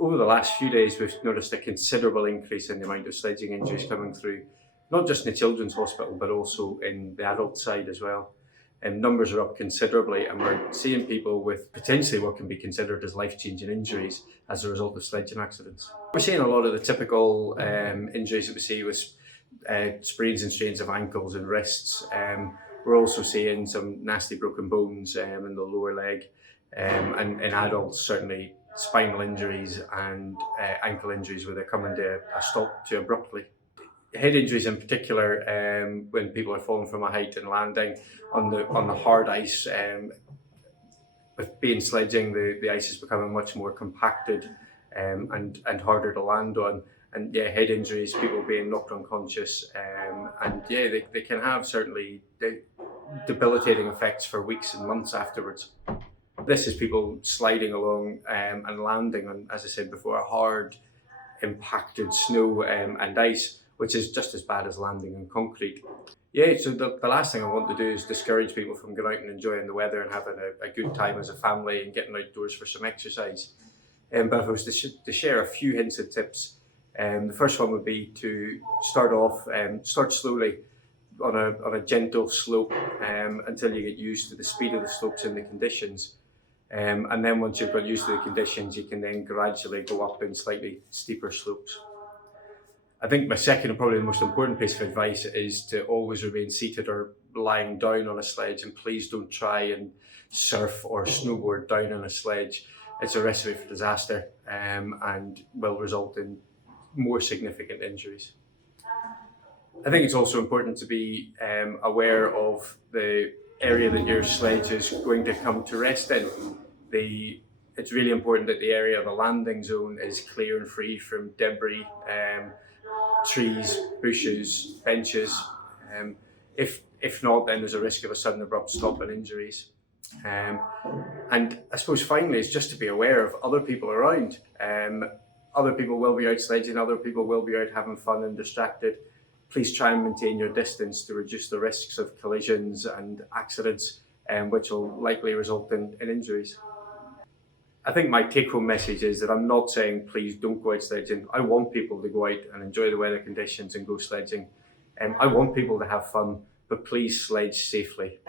over the last few days, we've noticed a considerable increase in the amount of sledging injuries coming through, not just in the children's hospital, but also in the adult side as well. And numbers are up considerably, and we're seeing people with potentially what can be considered as life-changing injuries as a result of sledging accidents. We're seeing a lot of the typical injuries that we see with sprains and strains of ankles and wrists. We're also seeing some nasty broken bones in the lower leg, and in adults certainly spinal injuries and ankle injuries where they're coming to a stop too abruptly. Head injuries in particular, when people are falling from a height and landing on the hard ice. With being sledging, the ice is becoming much more compacted and harder to land on. And yeah, head injuries, people being knocked unconscious, and yeah, they can have certainly debilitating effects for weeks and months afterwards. This is people sliding along and landing on, as I said before, hard, impacted snow and ice, which is just as bad as landing on concrete. Yeah, so the last thing I want to do is discourage people from going out and enjoying the weather and having a good time as a family and getting outdoors for some exercise. But if I was to share a few hints and tips, the first one would be to start slowly on a gentle slope until you get used to the speed of the slopes and the conditions. And then once you've got used to the conditions, you can then gradually go up in slightly steeper slopes. I think my second and probably the most important piece of advice is to always remain seated or lying down on a sledge, and please don't try and surf or snowboard down on a sledge. It's a recipe for disaster and will result in more significant injuries. I think it's also important to be aware of the area that your sledge is going to come to rest in. It's really important that the area of the landing zone is clear and free from debris, trees, bushes, benches. If not, then there's a risk of a sudden abrupt stop and injuries. And I suppose finally is just to be aware of other people around. Other people will be out sledging, other people will be out having fun and distracted. Please try and maintain your distance to reduce the risks of collisions and accidents, which will likely result in injuries. I think my take-home message is that I'm not saying please don't go out sledging. I want people to go out and enjoy the weather conditions and go sledging. I want people to have fun, but please sledge safely.